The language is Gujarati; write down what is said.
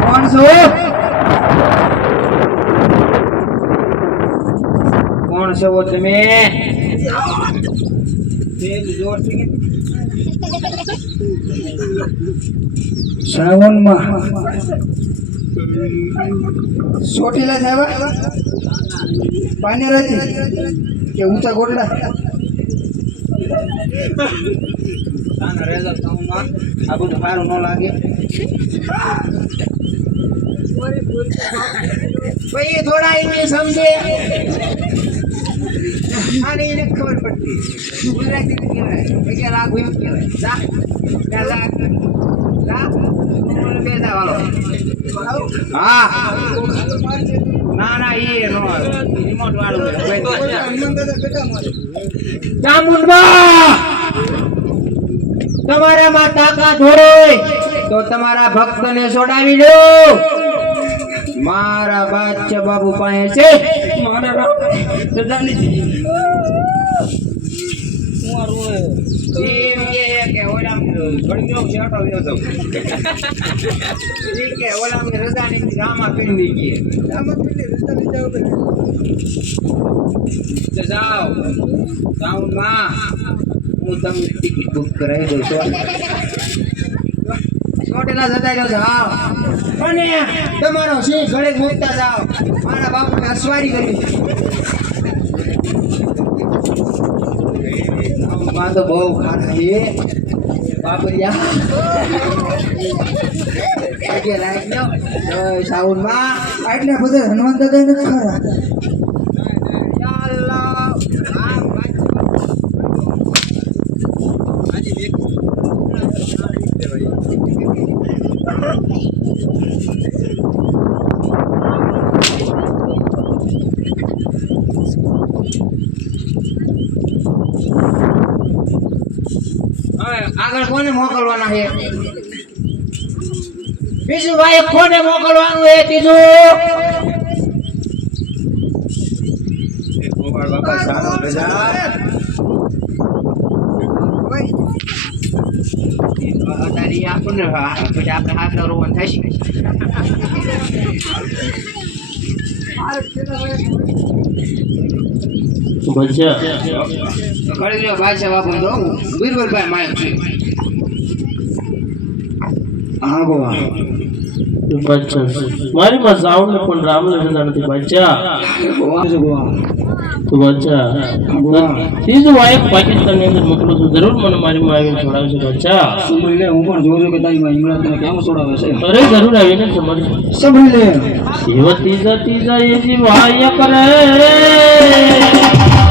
કોણ છો? કોણ છો તમે? શ્રાવણમાં. ચોટીલા સાહેબ પાનેરાજી કે ઊંચા ગોટલા આ બધું સારું ન લાગે. ભાઈ થોડા ઇંગ્લિશ સમજે. આને એને ખબર પડતી. ગુજરાતી કહેવાય. પૈસા લાગુ એમ કહેવાય. બે હા. ના ના એ નો રિમોટ વાળું ચામુંડમાં તમારામાં તાકાત હોય તો તમારા ભક્તને છોડાવી દો. મારા બાદ બાબુ પાસે છે. મારા સદાની એમ કે કે ઓલા ઘડીનો શેટો તો કે ઓલા મે રજાની રામા પીંડી ગઈ તો જાઓ જાઉં માં હું તમને ટિકિટ બુક કરાવી દઉં છું જતા જાવ અને તમારો સિંહ ઘડે મૂકતા જાઓ. મારા બાપુને અસવારી કરી. માં તો બહુ ખાતા છે બાપરિયા પગે લાગી દો જય સાઉન્ડમાં આટલા બધા હનુમાન દાદા નથી ખરા ચાલો આમ હવે આગળ કોને મોકલવાના છે? બીજું ભાઈ કોને મોકલવાનું છે કીધું આપણને આપણે હાથ રોવાનું થશે. કરી લ્યો બાદશાહ બાપુ તો બીરબલભાઈ માયક છે હા ગોવા મારી માં સાઉન્ડ ને પણ રામ લખેલા નથી છે ગોવા તો બચ્ચા ત્રીજું એક પાકિસ્તાનની અંદર મોકલું છું જરૂર મને મારી માં આવીને બચ્ચા સાંભળી હું પણ જોઉં છું કે તારી માં હિંગળા તને કેમ છોડાવે છે અરે જરૂર આવીને સમજ સાંભળી લે ત્રીજા ત્રીજા એ જે વાયા કરે